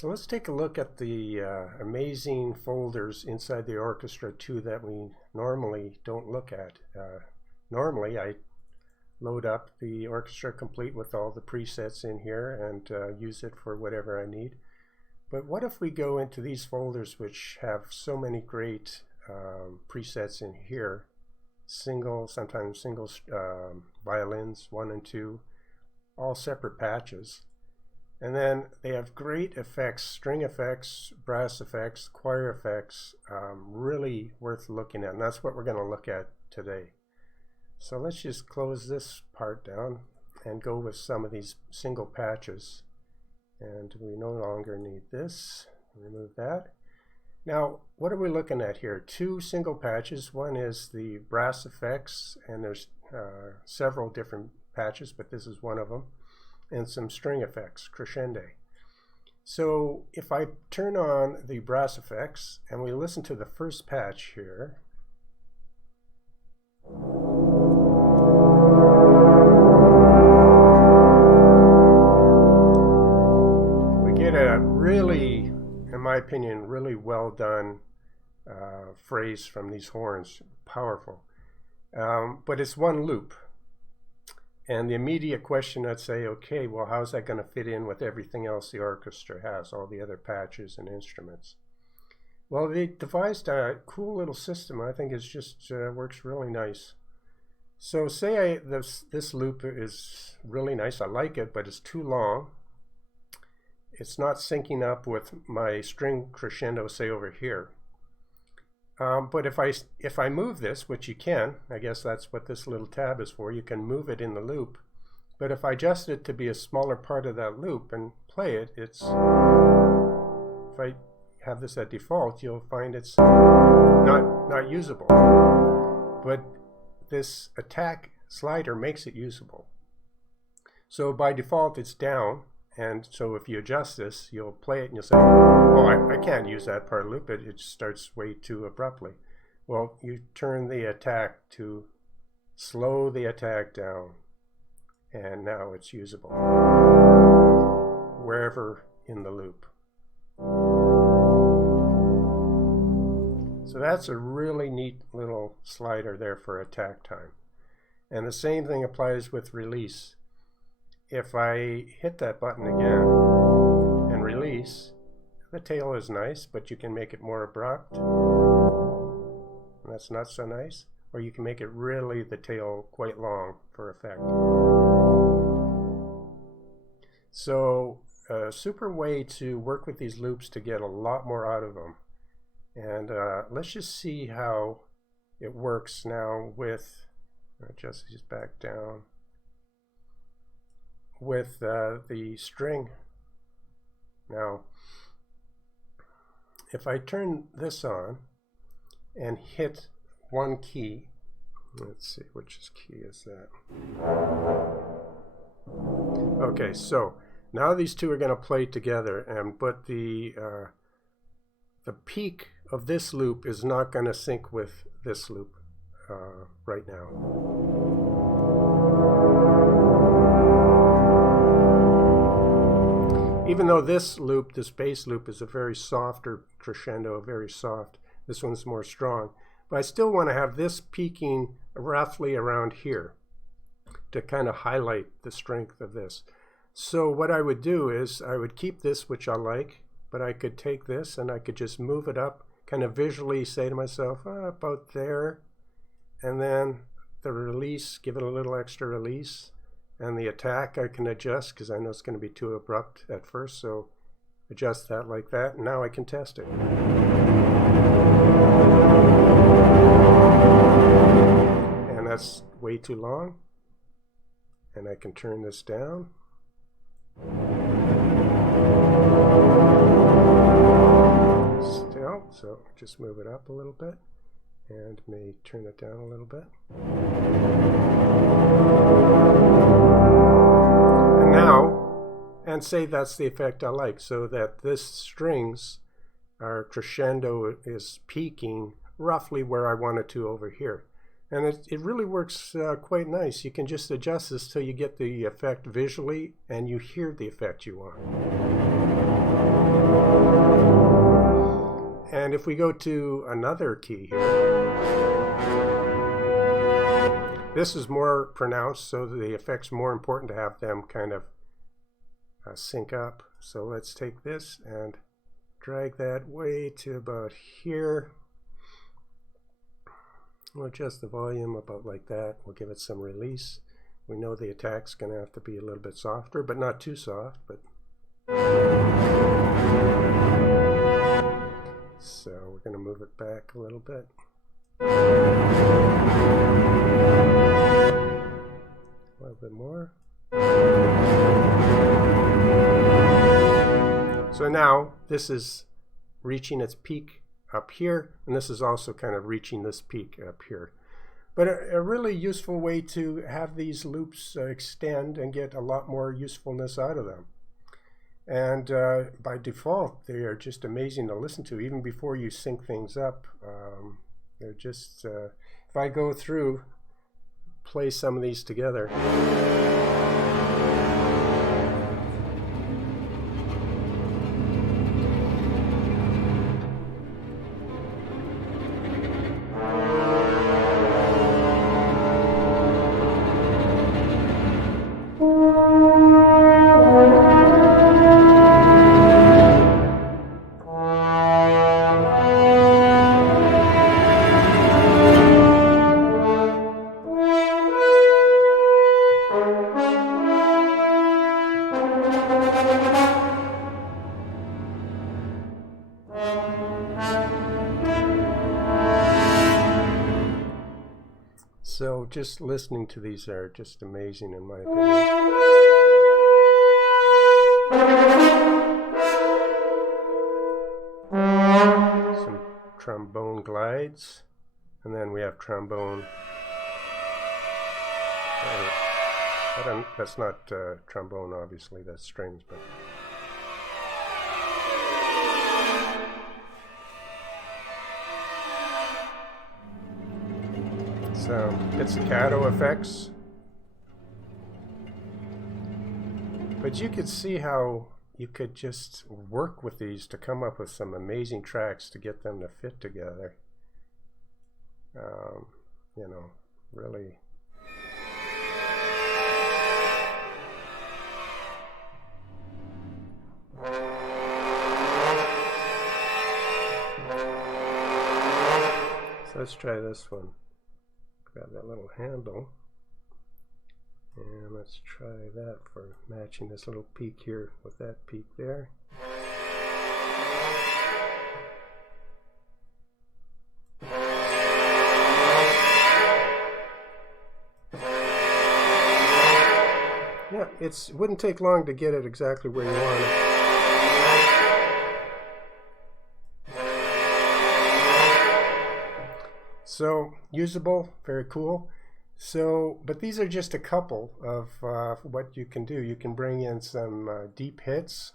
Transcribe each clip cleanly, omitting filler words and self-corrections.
So let's take a look at the amazing folders inside the Orchestra 2 that we normally don't look at. Normally I load up the Orchestra complete with all the presets in here and use it for whatever I need. But what if we go into these folders which have so many great presets in here, sometimes single violins, 1 and 2, all separate patches. And then they have great effects, string effects, brass effects, choir effects, really worth looking at. And that's what we're going to look at today. So let's just close this part down and go with some of these single patches. And we no longer need this. Remove that. Now, what are we looking at here? 2 single patches. One is the brass effects, and there's several different patches, but this is one of them. And some string effects, crescendo. So if I turn on the brass effects and we listen to the first patch here, we get a really, in my opinion, really well done phrase from these horns, powerful. But it's one loop. And the immediate question I'd say, okay, well, how's that going to fit in with everything else the orchestra has, all the other patches and instruments? Well, they devised a cool little system. I think it's just works really nice. So say this loop is really nice. I like it, but it's too long. It's not syncing up with my string crescendo, say over here. But if I move this, which you can, I guess that's what this little tab is for, you can move it in the loop. But if I adjust it to be a smaller part of that loop and play it, if I have this at default, you'll find it's not usable. But this attack slider makes it usable. So by default it's down, and so if you adjust this, you'll play it and you'll say, oh, I can't use that part of the loop, it starts way too abruptly. Well, you turn the attack to slow the attack down, and now it's usable wherever in the loop. So that's a really neat little slider there for attack time. And the same thing applies with release. If I hit that button again and release, the tail is nice, but you can make it more abrupt. That's not so nice. Or you can make it really the tail quite long for effect. So a super way to work with these loops to get a lot more out of them. And let's just see how it works now with, adjust these back down, with the string. Now, if I turn this on and hit one key, let's see, which key is that? Okay, so now these two are going to play together, but the peak of this loop is not going to sync with this loop right now. Even though this bass loop is a very softer crescendo, very soft, this one's more strong. But I still want to have this peaking roughly around here to kind of highlight the strength of this. So what I would do is I would keep this, which I like, but I could take this and I could just move it up, kind of visually say to myself, about there. And then the release, give it a little extra release. And the attack I can adjust because I know it's going to be too abrupt at first, so adjust that like that, and now I can test it. And that's way too long, and I can turn this down. Still, so just move it up a little bit, and may turn it down a little bit. And say that's the effect I like, so that this strings, our crescendo is peaking roughly where I want it to over here. And it really works quite nice. You can just adjust this till you get the effect visually and you hear the effect you want. And if we go to another key here, this is more pronounced, so the effect's more important to have them kind of sync up. So let's take this and drag that way to about here. We'll adjust the volume about like that. We'll give it some release. We know the attack's going to have to be a little bit softer, but not too soft. But so we're going to move it back a little bit. A little bit more. So now this is reaching its peak up here, and this is also kind of reaching this peak up here. But a really useful way to have these loops extend and get a lot more usefulness out of them. And by default, they are just amazing to listen to, even before you sync things up. They're just, if I go through, play some of these together. So just listening to these are just amazing in my opinion. Some trombone glides, and then we have trombone. That's not trombone, obviously, that's strings, but. So pizzicato effects. But you could see how you could just work with these to come up with some amazing tracks to get them to fit together. You know, really. So let's try this one. Grab that little handle, and let's try that for matching this little peak here with that peak there. Yeah, it wouldn't take long to get it exactly where you want it. So usable, very cool. So, but these are just a couple of what you can do. You can bring in some deep hits.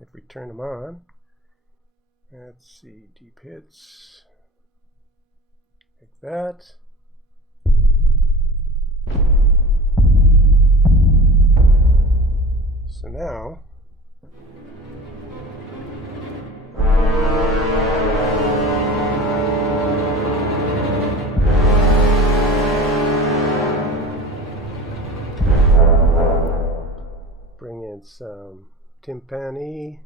If we turn them on, let's see, deep hits, like that. So now, bring in some timpani,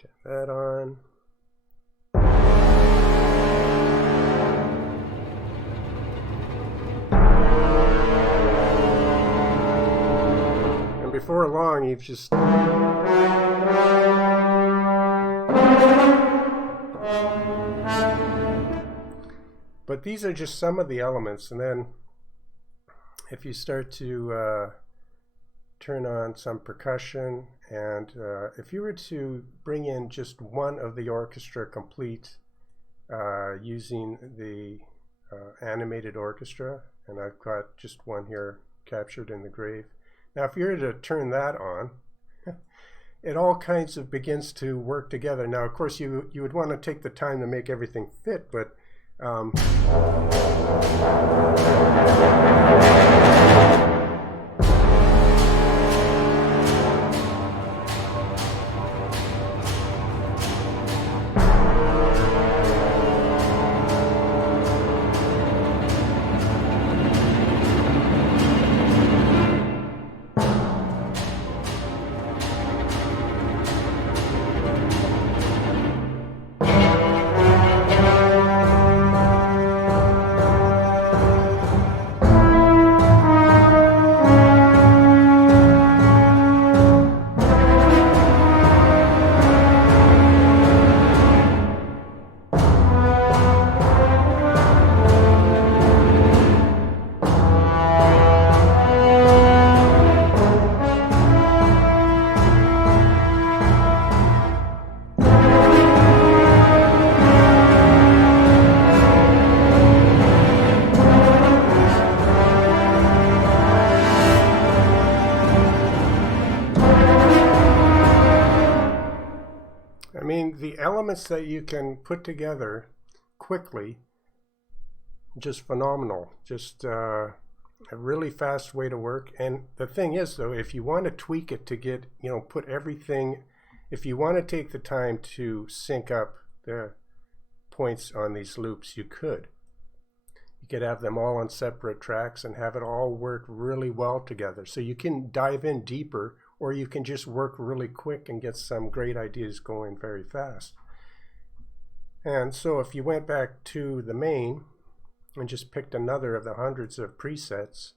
turn that on. And before long, you've just but these are just some of the elements, and then if you start to turn on some percussion, and if you were to bring in just one of the orchestra complete using the animated orchestra, and I've got just one here captured in the grave. Now if you were to turn that on, it all kinds of begins to work together. Now of course you would want to take the time to make everything fit, but mean, the elements that you can put together quickly, just phenomenal. Just a really fast way to work. And the thing is, though, if you want to tweak it to get, put everything, if you want to take the time to sync up the points on these loops, you could. You could have them all on separate tracks and have it all work really well together. So you can dive in deeper, or you can just work really quick and get some great ideas going very fast. And so if you went back to the main and just picked another of the hundreds of presets,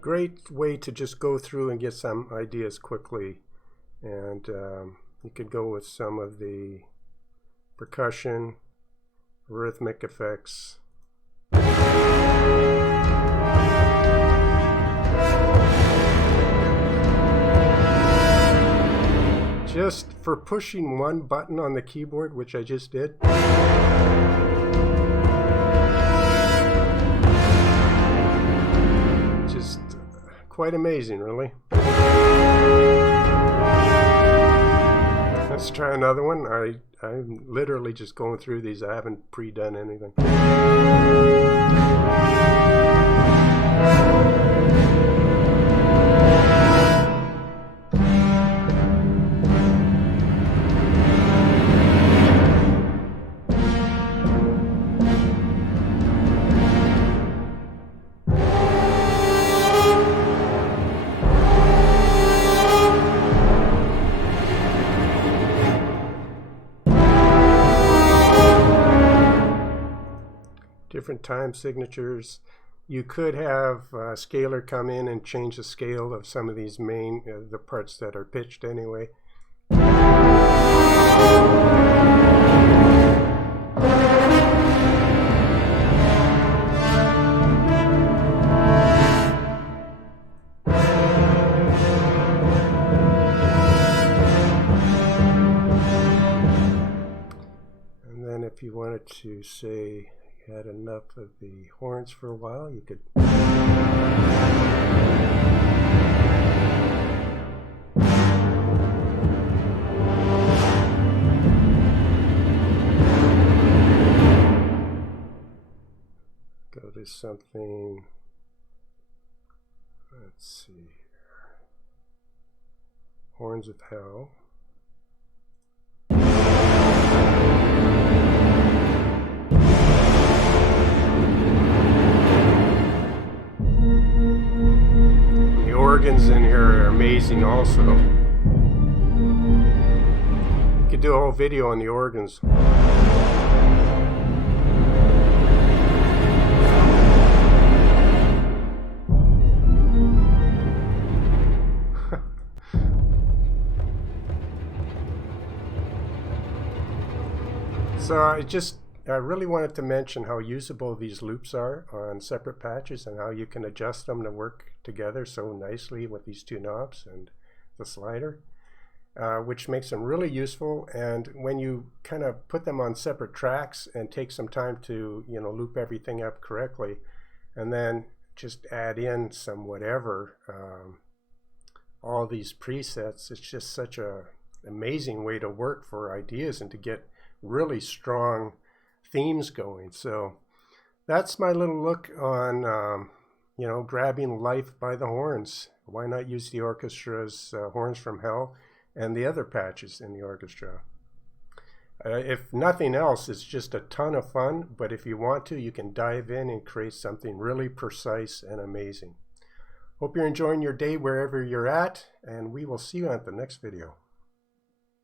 great way to just go through and get some ideas quickly. And you could go with some of the percussion, rhythmic effects. Just for pushing one button on the keyboard, which I just did, just quite amazing, really. Let's try another one. I'm literally just going through these. I haven't pre-done anything. Different time signatures. You could have a scaler come in and change the scale of some of these main, the parts that are pitched anyway. And then if you wanted to say had enough of the horns for a while, you could go to something, let's see here, Horns of Hell. Organs in here are amazing also. You could do a whole video on the organs. So I really wanted to mention how usable these loops are on separate patches and how you can adjust them to work together so nicely with these two knobs and the slider, which makes them really useful. And when you kind of put them on separate tracks and take some time to loop everything up correctly, and then just add in some whatever, all these presets, it's just such a amazing way to work for ideas and to get really strong themes going. So that's my little look on grabbing life by the horns. Why not use the orchestra's Horns from Hell and the other patches in the orchestra? If nothing else, it's just a ton of fun, but if you want to, you can dive in and create something really precise and amazing. Hope you're enjoying your day wherever you're at, and we will see you at the next video.